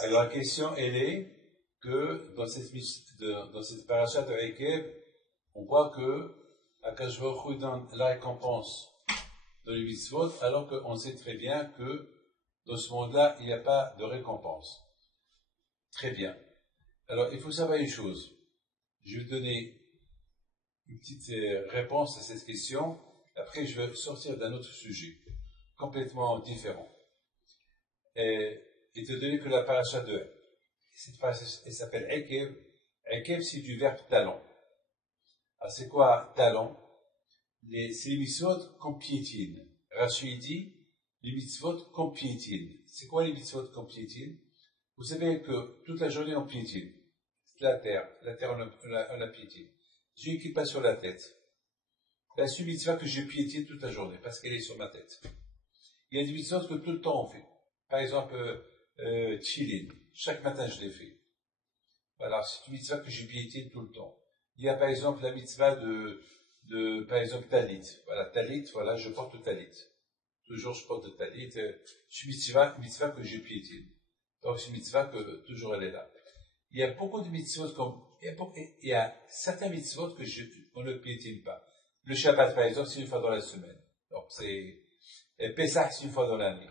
Alors la question, elle est que dans cette paracha de Ekev, on voit que Akadosh Baruch Hu donne la récompense de les mitzvot, alors qu'on sait très bien que dans ce monde-là, il n'y a pas de récompense. Très bien. Alors, il faut savoir une chose. Je vais donner une petite réponse à cette question. Après, je vais sortir d'un autre sujet, complètement différent. Et te donner que la paracha de cette paracha, elle s'appelle Ekev. Ekev, c'est du verbe talon. Alors, c'est quoi talon? C'est les mitzvot qu'on piétine. Rachid dit, les mitzvot qu'on piétine. C'est quoi les mitzvot qu'on piétine? Vous savez que toute la journée on piétine. C'est la terre on la piétine. J'ai une kippa sur la tête. La seule mitzvah que je piétine toute la journée, parce qu'elle est sur ma tête. Il y a des mitzvot que tout le temps on fait. Par exemple, tchilin. Chaque matin je l'ai fait. Voilà, c'est une mitzvah que je piétine tout le temps. Il y a par exemple la mitzvah par exemple, talit. Voilà, talit, voilà, je porte le talit. Toujours je porte le talit. C'est une mitzvah que je piétine. Donc c'est une mitzvah que toujours elle est là. Il y a beaucoup de mitzvot il y a certains mitzvot que on ne piétine pas. Le Shabbat, par exemple, c'est une fois dans la semaine. Donc c'est, Pesach, c'est une fois dans l'année.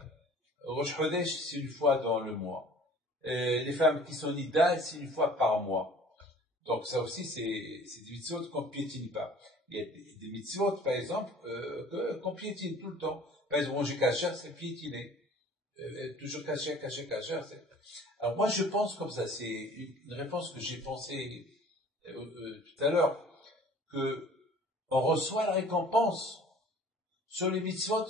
Rosh Chodesh, c'est une fois dans le mois. Les femmes qui sont nidales, c'est une fois par mois. Donc ça aussi, c'est des mitzvot qu'on ne piétine pas. Il y a des mitzvot, par exemple, qu'on piétine tout le temps. Par exemple, manger kasher, c'est piétiner. Toujours kasher. Alors moi, je pense comme ça, c'est une réponse que j'ai pensée tout à l'heure, que on reçoit la récompense sur les mitzvot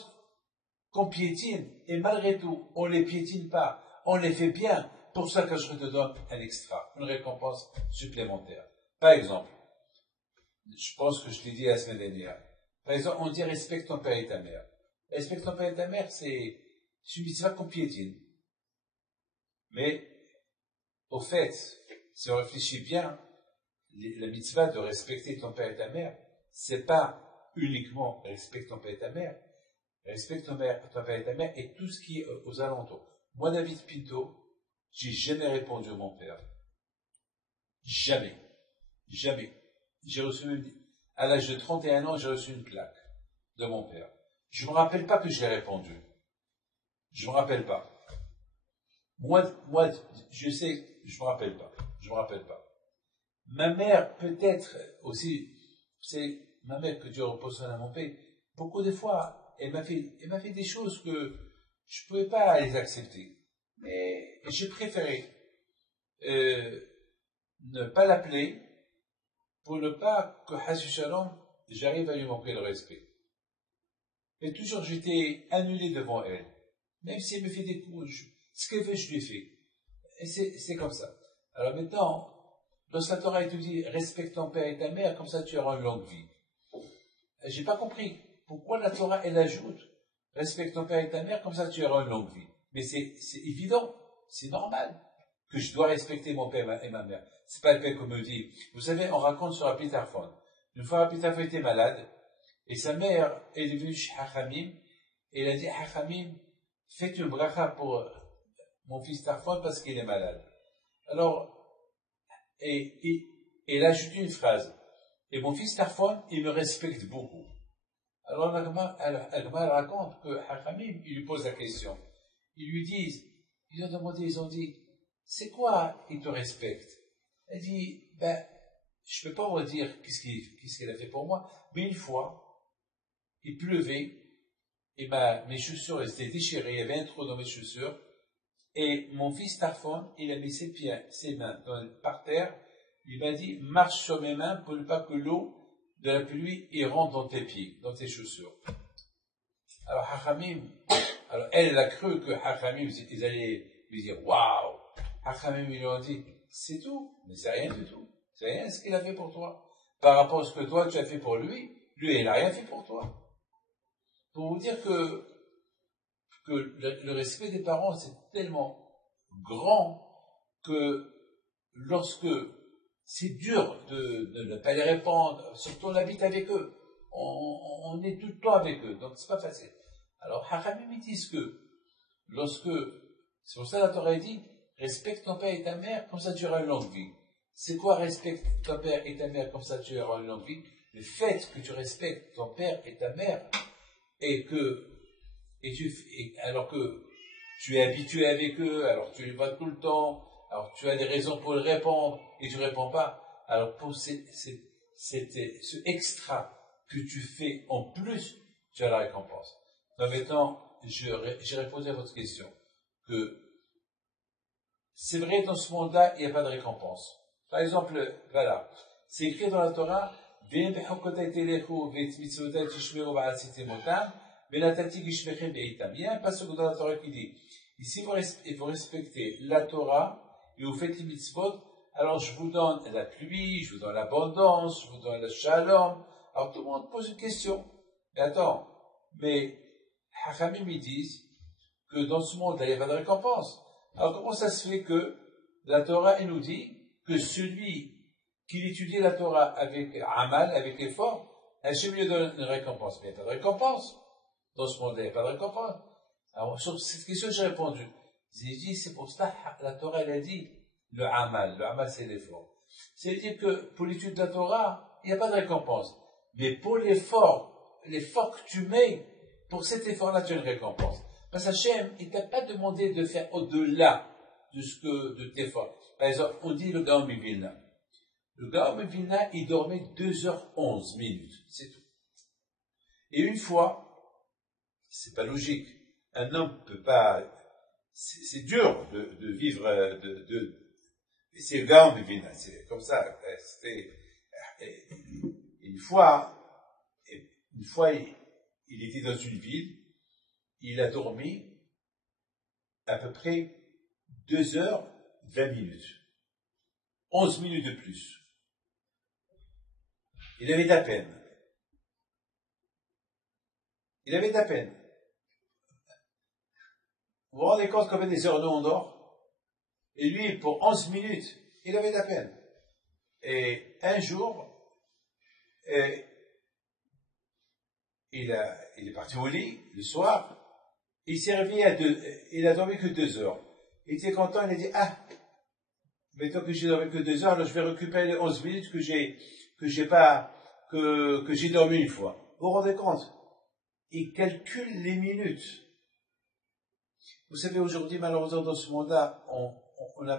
qu'on piétine, et malgré tout, on les piétine pas, on les fait bien. Pour ça que je te donne un extra, une récompense supplémentaire. Par exemple, je pense que je l'ai dit la semaine dernière. Par exemple, on dit respecte ton père et ta mère. Respecte ton père et ta mère, c'est une mitzvah qu'on piétine. Mais, au fait, si on réfléchit bien, la mitzvah de respecter ton père et ta mère, c'est pas uniquement respecte ton père et ta mère. Respecte ton père et ta mère et tout ce qui est aux alentours. Moi, David Pinto, j'ai jamais répondu à mon père. Jamais. J'ai reçu, à l'âge de 31 ans, j'ai reçu une claque de mon père. Je me rappelle pas que je l'ai répondu. Je me rappelle pas. Moi, je sais, je me rappelle pas. Ma mère, peut-être aussi, c'est ma mère, que Dieu repose son âme en paix, beaucoup de fois, elle m'a fait des choses que je pouvais pas les accepter. Mais j'ai préféré ne pas l'appeler pour ne pas que Hassu Shalom, j'arrive à lui manquer le respect. Et toujours j'étais annulé devant elle. Même si elle me fait des coups, ce qu'elle fait, je lui fais. Et c'est comme ça. Alors maintenant, dans la Torah, il te dit, respecte ton père et ta mère, comme ça tu auras une longue vie. J'ai pas compris. Pourquoi la Torah, elle ajoute, respecte ton père et ta mère, comme ça tu auras une longue vie. Mais c'est évident, c'est normal que je dois respecter mon père et ma mère. C'est pas le père qu'on me dit. Vous savez, on raconte sur Rabbi Tarfon. Une fois, Rabbi Tarfon était malade, et sa mère est venue chez Hachamim, et elle a dit, Hachamim, faites une bracha pour mon fils Tarfon parce qu'il est malade. Alors, et elle a ajouté une phrase. Et mon fils Tarfon, il me respecte beaucoup. Alors, elle raconte que Hachamim, il lui pose la question. Ils lui disent, ils ont dit, c'est quoi il te respecte? Elle dit, je peux pas vous dire qu'est-ce qu'il a fait pour moi, mais une fois, il pleuvait, et mes chaussures étaient déchirées, il y avait un trou dans mes chaussures, et mon fils Tarfon, il a mis ses mains par terre, il m'a dit, marche sur mes mains pour ne pas que l'eau de la pluie y rentre dans tes pieds, dans tes chaussures. Alors elle a cru que Hachamim, ils allaient lui dire, waouh! Hachamim, ils lui ont dit, c'est tout, mais c'est rien du tout. C'est rien ce qu'il a fait pour toi. Par rapport à ce que toi, tu as fait pour lui, il n'a rien fait pour toi. Pour vous dire que le respect des parents, c'est tellement grand que lorsque c'est dur de ne pas les répondre, surtout on habite avec eux, on est tout le temps avec eux, donc c'est pas facile. Alors, Hachamim, ils disent que c'est pour ça que la Torah dit, respecte ton père et ta mère, comme ça tu auras une longue vie. C'est quoi respecte ton père et ta mère, comme ça tu auras une longue vie? Le fait que tu respectes ton père et ta mère, alors que tu es habitué avec eux, alors tu les vois tout le temps, alors tu as des raisons pour le répondre, et tu ne réponds pas, alors pour ce extra que tu fais en plus, tu as la récompense. Donc maintenant, j'ai répondu à votre question, que c'est vrai, dans ce monde-là, il n'y a pas de récompense. Par exemple, voilà, c'est écrit dans la Torah, il y a un passage dans la Torah qui dit, ici vous respectez la Torah et vous faites les mitzvot, alors je vous donne la pluie, je vous donne l'abondance, je vous donne le shalom. Alors tout le monde pose une question. Mais attends, mais Hachamim ils disent que dans ce monde, il n'y a pas de récompense. Alors comment ça se fait que la Torah elle nous dit que celui qui étudie la Torah avec amal, avec effort, Hachem lui donne une récompense? Mais il n'y a pas de récompense. Dans ce monde, il n'y a pas de récompense. Alors sur cette question, j'ai répondu. J'ai dit, c'est pour ça que la Torah elle a dit le amal. Le amal, c'est l'effort. C'est-à-dire que pour l'étude de la Torah, il n'y a pas de récompense. Mais pour l'effort que tu mets, pour cet effort-là, tu as une récompense. Parce qu'Hachem, il ne t'a pas demandé de faire au-delà de tes efforts. Par exemple, on dit le Gaon Vilna. Le Gaon Vilna, il dormait 2h11 minutes. C'est tout. Et une fois, c'est pas logique. Un homme peut pas, c'est dur de vivre, c'est le Gaon Vilna, c'est comme ça. Une fois, il était dans une ville, il a dormi à peu près 2h20 minutes. 11 minutes de plus. Il avait de la peine. Il avait de la peine. Vous vous rendez compte combien des heures nous on dort? Et lui, pour 11 minutes, il avait de la peine. Et un jour, il est parti au lit, le soir, il s'est réveillé il a dormi que 2 heures. Il était content, il a dit, mettons que j'ai dormi que 2 heures, alors je vais récupérer les 11 minutes que j'ai dormi une fois. Vous vous rendez compte? Il calcule les minutes. Vous savez, aujourd'hui, malheureusement, dans ce monde-là, on n'a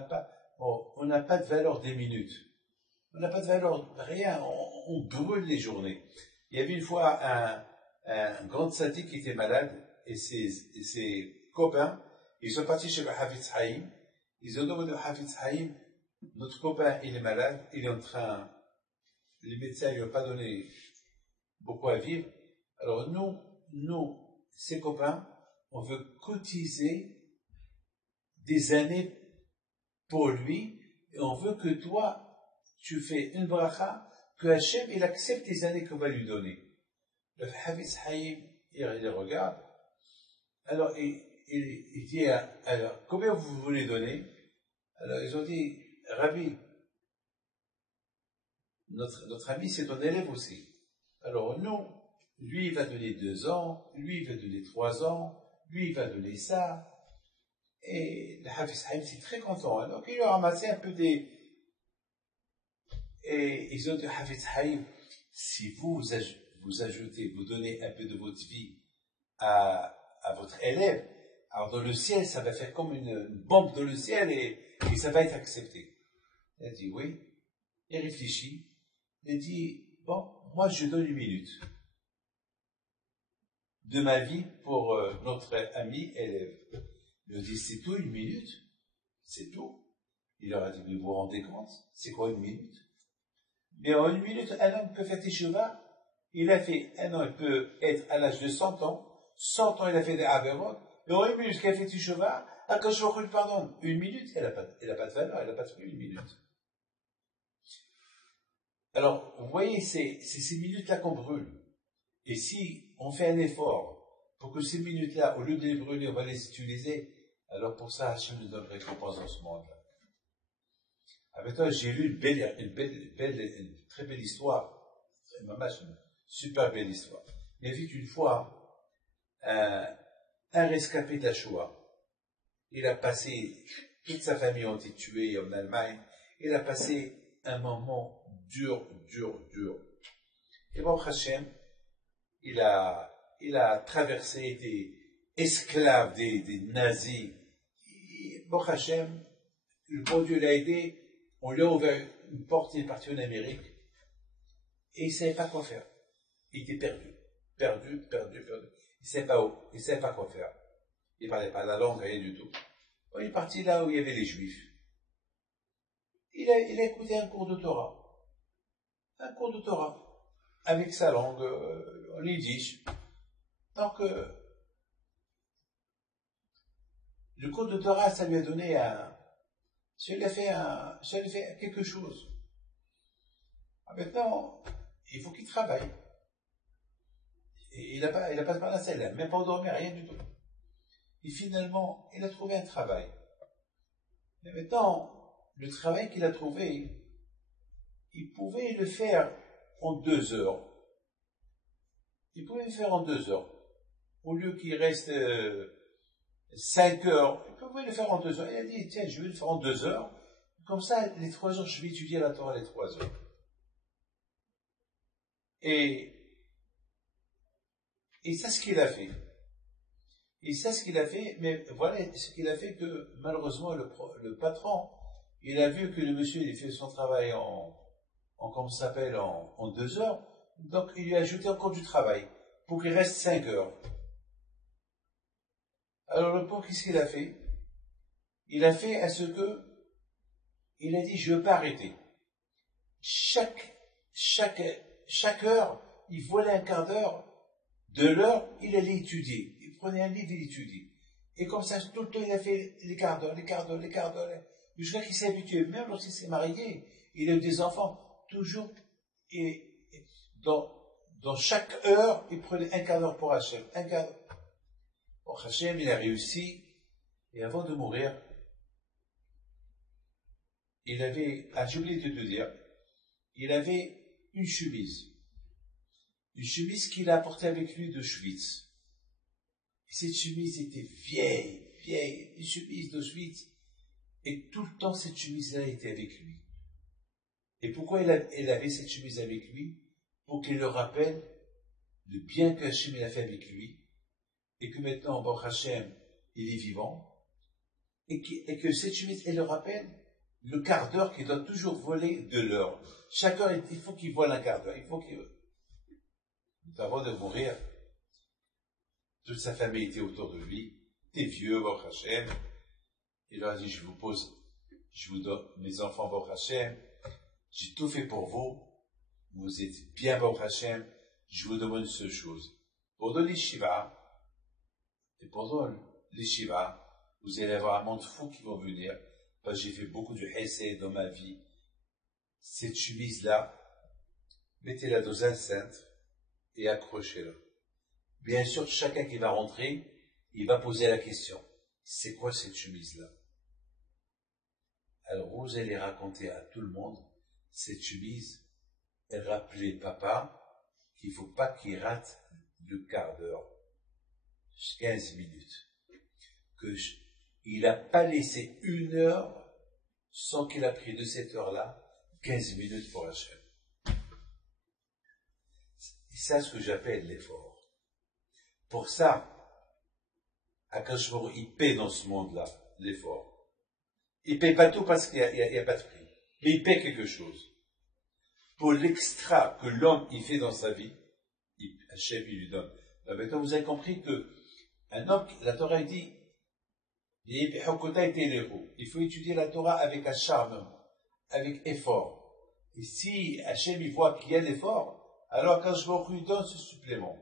pas de valeur des minutes. On n'a pas de valeur, rien, on brûle les journées. Il y avait une fois un grand tzaddik qui était malade, et ses copains, ils sont partis chez le Hafetz Haïm, ils ont demandé au Hafetz Haïm, notre copain, il est malade, il est en train, les médecins ne lui ont pas donné beaucoup à vivre, alors nous, ses copains, on veut cotiser des années pour lui, et on veut que toi, tu fais une bracha, que Hachem, il accepte les années qu'on va lui donner. Le Hafetz Haïm, il les regarde, alors il dit, alors, combien vous voulez donner? Alors ils ont dit, Rabbi, notre ami c'est ton élève aussi. Alors nous, lui il va donner 2 ans, lui il va donner 3 ans, lui il va donner ça. Et le Hafetz Haïm c'est très content. Hein? Donc il a ramassé un peu et ils ont dit, Hafetz Haïm, si vous ajoutez, vous donnez un peu de votre vie à votre élève, alors dans le ciel, ça va faire comme une bombe dans le ciel et ça va être accepté. Il a dit oui. Il réfléchit. Il a dit, bon, moi je donne 1 minute de ma vie pour notre ami élève. Il a dit, c'est tout 1 minute? C'est tout? Il leur a dit, mais vous vous rendez compte? C'est quoi 1 minute? Mais en 1 minute, un homme peut faire teshuva. Un homme peut être à l'âge de 100 ans. 100 ans, il a fait des avérotes. Mais en 1 minute qu'il a fait teshuva, quand je vous pardonne, 1 minute, elle n'a pas de valeur, elle n'a pas de prix, 1 minute. Alors, vous voyez, c'est ces minutes-là qu'on brûle. Et si on fait un effort pour que ces minutes-là, au lieu de les brûler, on va les utiliser, alors pour ça, Hachem nous donne récompense dans ce monde-là. Avec toi, j'ai lu une très belle histoire. Une super belle histoire. Il y avait une fois un rescapé de la Shoah. il a passé, toute sa famille ont été tués en Allemagne, il a passé un moment dur. Et bon, Hachem, il a traversé, été esclave des nazis. Et bon, Hachem, le bon Dieu l'a aidé, on lui a ouvert une porte, il est parti en Amérique, et il ne savait pas quoi faire. Il était perdu. Il ne savait pas où, il ne savait pas quoi faire. Il ne parlait pas la langue, rien du tout. Bon, il est parti là où il y avait les Juifs. Il a écouté un cours de Torah. Avec sa langue, en yiddish. Donc, le cours de Torah, ça lui a donné ça lui a fait quelque chose. Maintenant, il faut qu'il travaille. Et il n'a pas de parnasse, même pas endormi, rien du tout. Et finalement, il a trouvé un travail. Mais maintenant, le travail qu'il a trouvé, il pouvait le faire en 2 heures. Au lieu qu'il reste 5 heures, il pouvait le faire en 2 heures. Il a dit, tiens, je vais le faire en 2 heures. Comme ça, les 3 heures, je vais étudier la Torah les 3 heures. Et c'est ce qu'il a fait. Mais voilà ce qu'il a fait que, malheureusement, le patron, il a vu que le monsieur, il fait son travail comment ça s'appelle, en 2 heures. Donc, il lui a ajouté encore du travail pour qu'il reste 5 heures. Alors, le pauvre, qu'est-ce qu'il a fait? Il a fait à ce que, il a dit, je ne veux pas arrêter. Chaque heure, il volait un quart d'heure, de l'heure, il allait étudier. Il prenait un livre, il étudiait. Et comme ça, tout le temps, il a fait les quarts d'heure. Jusqu'à qu'il s'est habitué. Même lorsqu'il s'est marié, il a eu des enfants. Toujours, et dans chaque heure, il prenait un quart d'heure pour Hachem. Un quart d'heure. Bon, Hachem, il a réussi. Et avant de mourir, il avait, j'ai oublié de te dire, il avait une chemise qu'il a apportée avec lui de Auschwitz. Et cette chemise était vieille, une chemise d'Auschwitz. Et tout le temps, cette chemise-là était avec lui. Et pourquoi il avait cette chemise avec lui? Pour qu'il le rappelle le bien que Hachem a fait avec lui, et que maintenant, Baruch Hachem, il est vivant, et que cette chemise, elle le rappelle le quart d'heure qu'il doit toujours voler de l'heure. Chaque heure, il faut qu'il vole un quart d'heure. Avant de mourir, toute sa famille était autour de lui, des vieux, Baruch Hachem. Il leur a dit, je vous donne mes enfants, Baruch Hachem, j'ai tout fait pour vous, vous êtes bien, Baruch Hachem, je vous demande une seule chose. Pendant les Shiva, vous allez avoir un monde fou qui va venir, parce que j'ai fait beaucoup de hesed dans ma vie. Cette chemise-là, mettez-la dans un cintre et accrochez-la. Bien sûr, chacun qui va rentrer, il va poser la question, c'est quoi cette chemise-là? Alors vous allez raconter à tout le monde, cette chemise, elle rappelait papa qu'il ne faut pas qu'il rate le quart d'heure, 15 minutes. Il n'a pas laissé 1 heure sans qu'il a pris de cette heure-là 15 minutes pour Hachem. C'est ça ce que j'appelle l'effort. Pour ça, Akadosh Baruch Hu, il paie dans ce monde-là l'effort. Il ne paie pas tout parce qu'il n'y a pas de prix. Mais il paie quelque chose. Pour l'extra que l'homme il fait dans sa vie, Hachem il lui donne. Alors maintenant vous avez compris que un homme, la Torah dit, il faut étudier la Torah avec acharnement, avec effort. Et si Hachem il voit qu'il y a l'effort, alors quand je vois qu'il donne ce supplément,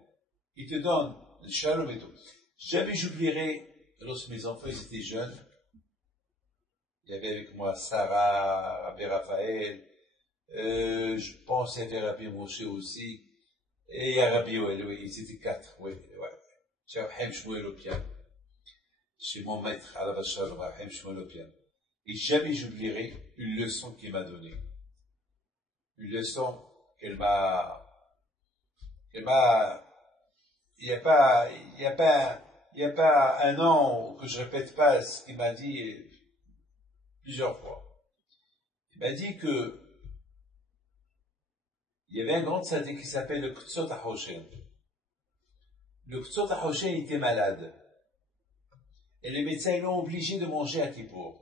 il te donne le shalom et tout. Jamais j'oublierai, lorsque mes enfants ils étaient jeunes, il y avait avec moi Sarah, Rabbi Raphaël, je pense qu'il y avait Rabbi Moshe aussi, et il y a Rabbi Yoel, oui, ils étaient 4, oui. J'ai Rahim Shmuel au piano. Chez mon maître, à la Bachar, Rahim Shmuel au piano. Et jamais j'oublierai une leçon qu'il m'a donnée. Une leçon il n'y a pas il y a pas un an que je répète pas ce qu'il m'a dit plusieurs fois. Il m'a dit que il y avait un grand tzaddik qui s'appelle le Kutzot HaHoshen. Le Kutzot HaHoshen était malade. Et les médecins l'ont obligé de manger à Kippour.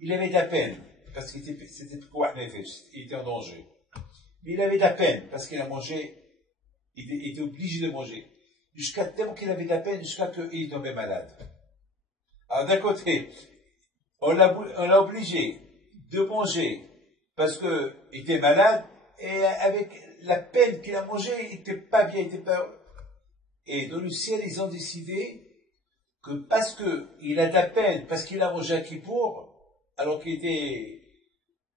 Il avait de la peine, parce qu'il était, il était en danger. Mais il avait de la peine, parce qu'il a mangé, il était obligé de manger. Jusqu'à tellement qu'il avait de la peine, jusqu'à qu'il tombait malade. Alors d'un côté, on l'a obligé de manger, parce qu'il était malade, et avec la peine qu'il a mangé, il n'était pas bien, il était pas... Et dans le ciel, ils ont décidé que parce qu'il a de la peine, parce qu'il a mangé à Kippour, alors qu'il était,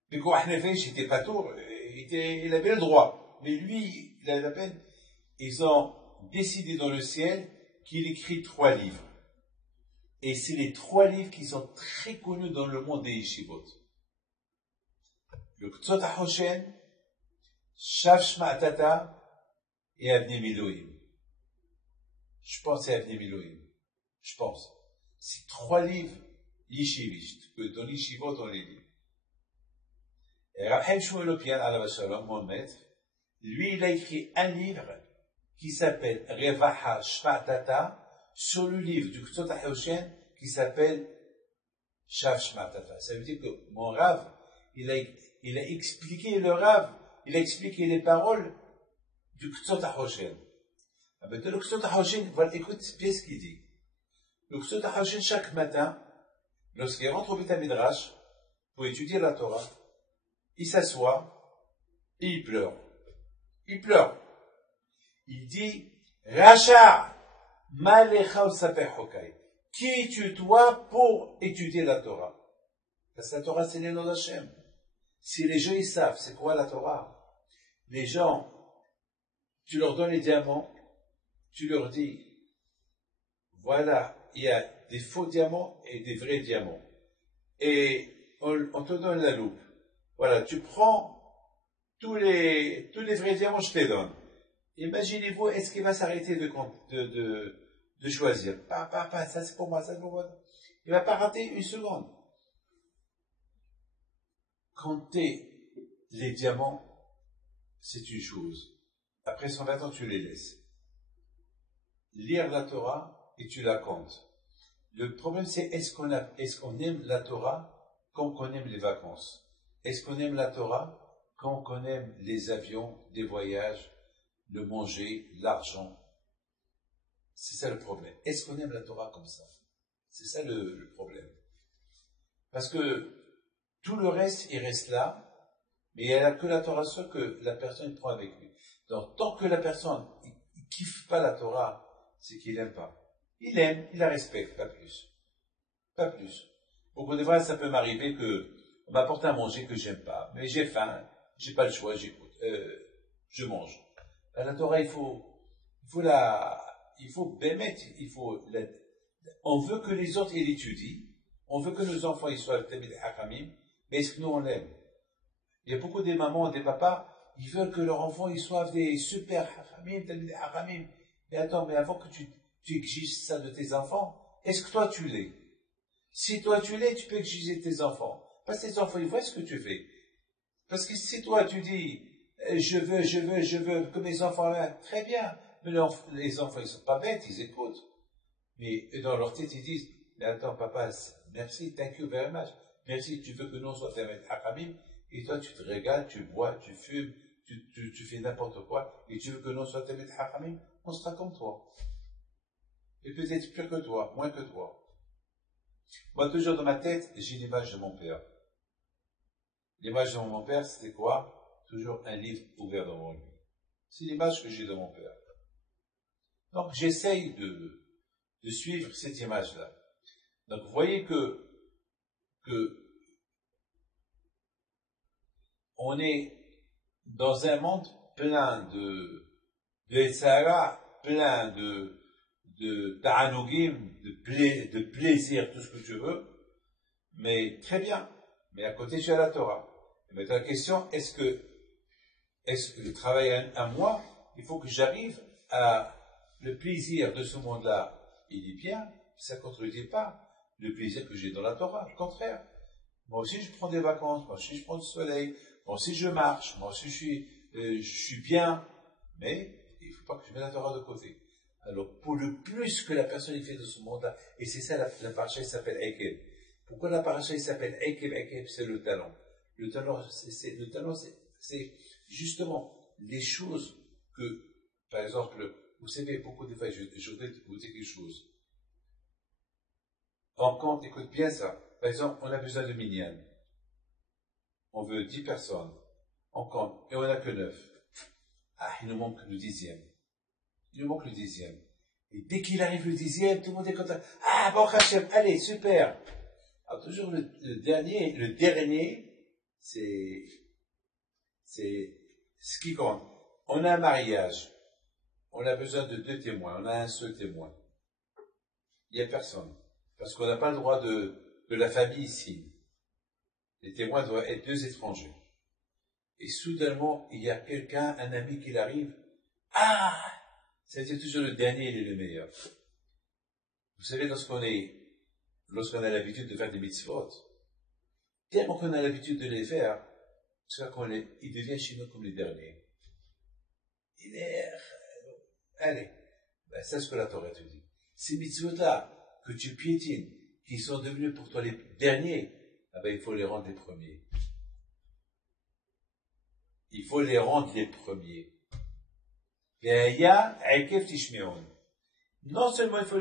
il était pas tour, il avait le droit. Mais lui, il a de la peine. Ils ont décidé dans le ciel qu'il écrit 3 livres. Et c'est les 3 livres qui sont très connus dans le monde des yeshivot. Le Kutzot HaHoshen, Shav Shma'atata et Avnei Miluim. Je pense que c'est Avnei Miluim. Je pense. C'est 3 livres yeshivistes, que dans l'yeshivot on les lit. Et Rabbi Shmuel Opian, alav shalom, mon maître, lui, il a écrit un livre qui s'appelle Revaha Shma'atata, sur le livre du Kutzot HaHoshen qui s'appelle Shav Shma'atata. Ça veut dire que mon Rav, il a expliqué le Rav, il a expliqué les paroles du Kutzot HaHoshen. Maintenant, le Kutzot HaHoshen, voilà, écoute bien ce qu'il dit. Le Kutzot HaHoshen, chaque matin, lorsqu'il rentre au Beit HaMidrash pour étudier la Torah, il s'assoit et il pleure. Il pleure. Il dit, Racha, Malecha Usaper Hokai. Qui es-tu toi pour étudier la Torah? Parce que la Torah, c'est les noms d'Hachem. Si les gens, ils savent, c'est quoi la Torah? Les gens, tu leur donnes les diamants, tu leur dis, voilà, il y a des faux diamants et des vrais diamants. Et on te donne la loupe. Voilà, tu prends tous les vrais diamants, je te les donne. Imaginez-vous, est-ce qu'il va s'arrêter de choisir? Pas, ça c'est pour moi, ça c'est pour moi. Il va pas rater une seconde. Compter les diamants, c'est une chose. Après 120 ans, tu les laisses. Lire la Torah et tu la comptes. Le problème, c'est est-ce qu'on aime la Torah comme qu'on aime les vacances? Est-ce qu'on aime la Torah comme qu'on aime les avions, les voyages, le manger, l'argent? C'est ça le problème. Est-ce qu'on aime la Torah comme ça? C'est ça le problème. Parce que tout le reste, il reste là, mais il n'y a que la Torah seule que la personne prend avec lui. Donc, tant que la personne ne kiffe pas la Torah, c'est qu'il n'aime pas. Il aime, il la respecte, pas plus. Pas plus. Beaucoup de fois, ça peut m'arriver que on m'apporte à manger que j'aime pas, mais j'ai faim, j'ai pas le choix, je mange. La Torah, il faut bémettre, on veut que les autres ils étudient, on veut que nos enfants ils soient Talmidei Chachamim, mais est-ce que nous on l'aime? Il y a beaucoup de mamans, des papas, ils veulent que leurs enfants ils soient des super Chachamim, Talmidei Chachamim. Mais attends, mais avant que tu exiges ça de tes enfants, est-ce que toi tu l'es? Si toi tu l'es, tu peux exiger tes enfants. Parce que tes enfants, ils voient ce que tu fais. Parce que si toi tu dis, je veux que mes enfants l'aient, très bien. Mais les enfants, ils sont pas bêtes, ils écoutent. Mais dans leur tête, ils disent, mais attends, papa, merci, thank you very much. Merci, tu veux que nous soyons Talmidei Chachamim, et toi tu te régales, tu bois, tu fumes, tu fais n'importe quoi, et tu veux que nous soyons Talmidei Chachamim, on sera comme toi. Et peut-être pire que toi, moins que toi. Moi, toujours dans ma tête, j'ai l'image de mon père. L'image de mon père, c'était quoi? Toujours un livre ouvert devant lui. C'est l'image que j'ai de mon père. Donc, j'essaye de suivre cette image-là. Donc, vous voyez que on est dans un monde plein de Sahara, plein de ta'anugim, de plaisir, tout ce que tu veux, mais très bien. Mais à côté, tu as la Torah. Et maintenant, la question, est-ce que le travail à moi, il faut que j'arrive à le plaisir de ce monde-là, il est bien, ça ne contredit pas le plaisir que j'ai dans la Torah, au contraire. Moi aussi, je prends des vacances, moi aussi, je prends du soleil, moi aussi, je marche, moi aussi, je suis bien, mais il ne faut pas que je mette la Torah de côté. Alors, pour le plus que la personne fait de ce monde-là, et c'est ça, la paracha s'appelle Ekev. Pourquoi la paracha s'appelle Ekev? Ekev, c'est le talent. Le talent, c'est justement les choses que, par exemple, vous savez, beaucoup de fois, je voudrais vous dire quelque chose. En compte, écoute bien ça. Par exemple, on a besoin de minyan. On veut 10 personnes. On compte, et on n'a que 9. Ah, il nous manque le 10e. Il nous manque le 10e. Et dès qu'il arrive le 10e, tout le monde est content. Ah, bon, Hachem, allez, super. Alors, toujours le dernier, c'est ce qui compte. On a un mariage. On a besoin de 2 témoins. On a un seul témoin. Il n'y a personne. Parce qu'on n'a pas le droit de la famille ici. Les témoins doivent être 2 étrangers. Et soudainement, il y a quelqu'un, un ami qui arrive. Ah! C'est toujours le dernier, il est le meilleur. Vous savez, lorsqu'on a l'habitude de faire des mitzvot, tellement qu'on a l'habitude de les faire, il devient chez nous comme les derniers. Allez, ben, c'est ce que la Torah te dit. Ces mitzvot-là, que tu piétines, qui sont devenus pour toi les derniers, ah ben, il faut les rendre les premiers. Il faut les rendre les premiers. Non seulement il faut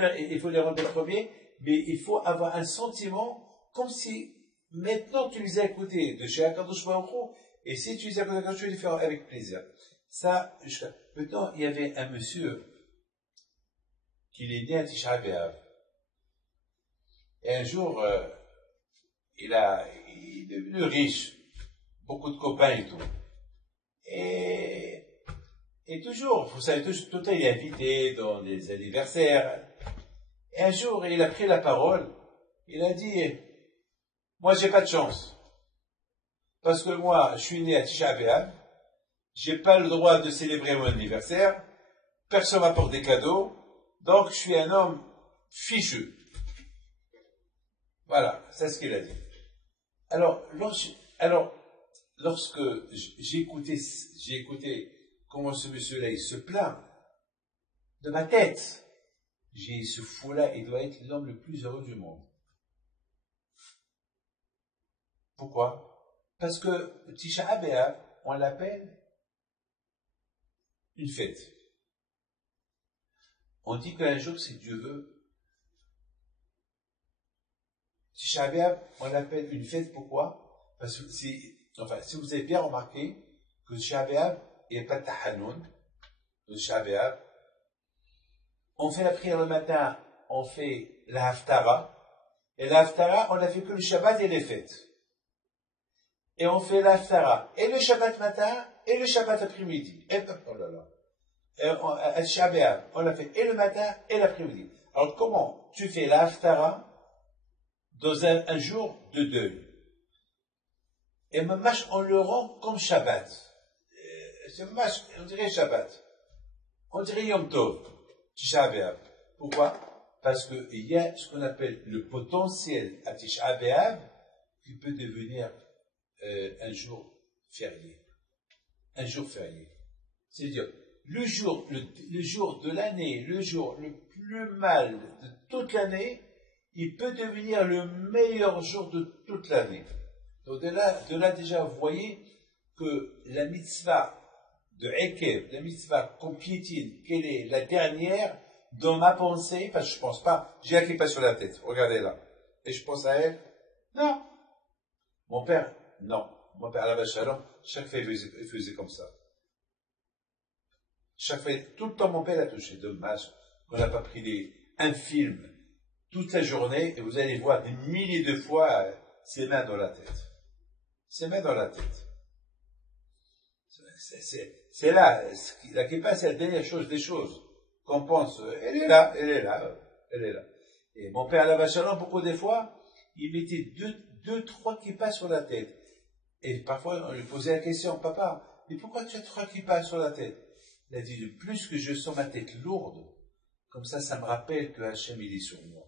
les rendre les premiers, mais il faut avoir un sentiment comme si maintenant tu les as écoutés de chez Akadosh Baruch Hu, et si tu les as écoutés, tu les fais avec plaisir. Ça, maintenant, il y avait un monsieur qui est né à Tisha B'Av. Et un jour, il est devenu riche, beaucoup de copains et tout. Et toujours, vous savez, tout le temps, il est invité dans des anniversaires. Et un jour, il a pris la parole, il a dit, moi, j'ai pas de chance. Parce que moi, je suis né à Tisha B'Av, j'ai pas le droit de célébrer mon anniversaire, personne m'apporte des cadeaux, donc je suis un homme fichu. Voilà, c'est ce qu'il a dit. Alors, lorsque j'ai écouté comment ce monsieur-là, il se plaint, de ma tête, j'ai ce fou-là, il doit être l'homme le plus heureux du monde. Pourquoi? Parce que Tisha B'Av, on l'appelle une fête. On dit qu'un jour, si Dieu veut, Tisha B'Av, on l'appelle une fête, pourquoi? Parce que si vous avez bien remarqué que Tisha B'Av, il n'y a pas de Tahanoun, de Tisha B'Av. On fait la prière le matin, on fait la Haftara, et la Haftara, on a fait que le Shabbat et les fêtes. Et on fait la Haftara, et le Shabbat matin, et le Shabbat après-midi. Oh là là. À Tisha B'Av, on l'a fait et le matin, et l'après-midi. Alors comment tu fais la Haftara dans un jour de deuil? Et Mamash, on le rend comme Shabbat. C'est Mamash, on dirait Shabbat. On dirait Yom Tov, Tisha B'Av. Pourquoi? Parce qu'il y a ce qu'on appelle le potentiel à Tisha B'Av qui peut devenir un jour férié. Un jour férié. C'est-à-dire, le jour de l'année, le jour le plus mal de toute l'année, il peut devenir le meilleur jour de toute l'année. Donc de là déjà, vous voyez que la mitzvah de Ekev, la mitzvah qu'on piétine, quelle est la dernière dans ma pensée, parce que je pense pas, j'ai la kippa sur la tête, regardez là, et je pense à elle, non. Mon père, non. Mon père, à la Shalom, chaque fois, il faisait comme ça. Chaque fois, tout le temps, mon père a touché. Dommage qu'on n'a pas pris un film toute la journée, et vous allez voir des milliers de fois ses mains dans la tête. Ses mains dans la tête. C'est là, la kippa, c'est la dernière chose des choses qu'on pense. Elle est là. Et mon père, à la Shalom, beaucoup des fois, il mettait deux, trois kippas sur la tête. Et parfois, on lui posait la question, papa, mais pourquoi tu as 3 kippas sur la tête? Il a dit, le plus que je sens ma tête lourde, Comme ça me rappelle que Hachem, il est sur moi.